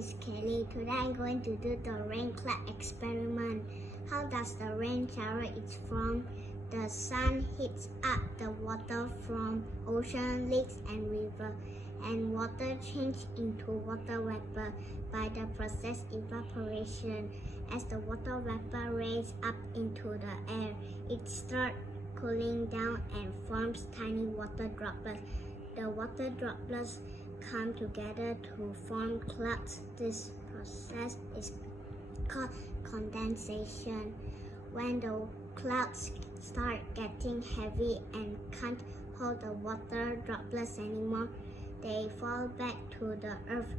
is Kelly. Today I'm going to do the rain cloud experiment. How does the rain shower is formed? The sun heats up the water from ocean, lakes and river, and water changes into water vapor by the process evaporation. As the water vapor raises up into the air, it starts cooling down and forms tiny water droplets. The water droplets come together to form clouds. This process is called condensation. When the clouds start getting heavy and can't hold the water droplets anymore, they fall back to the earth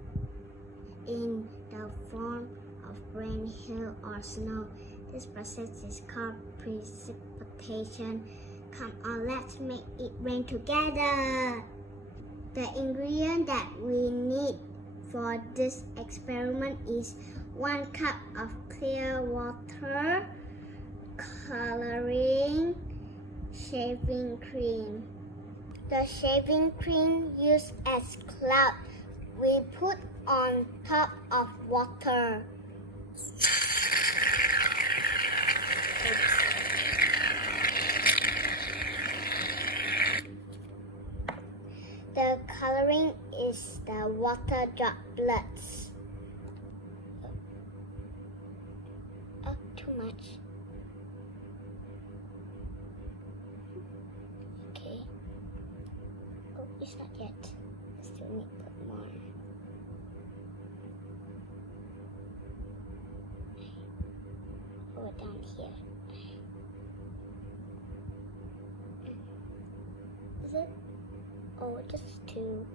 in the form of rain, hail, or snow. This process is called precipitation. Come on, let's make it rain together. The ingredient that we need for this experiment is 1 cup of clear water, coloring, shaving cream. The shaving cream used as cloud we put on top of water. The coloring is the water droplets. Oh, too much. Okay. Oh, it's not yet. I still need to put more. Oh, down here. Is it? Oh, just 2.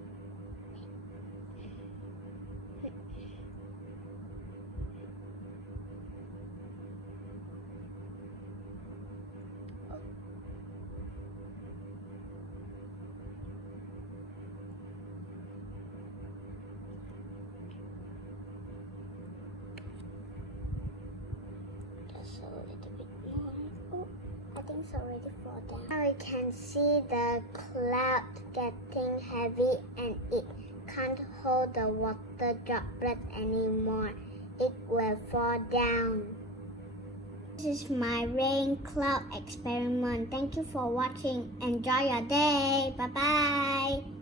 Just a little bit more. Oh, I think it's already fall down. Now we can see the cloud getting heavy and it can't hold the water droplets anymore. It will fall down. This is my rain cloud experiment. Thank you for watching. Enjoy your day. Bye bye.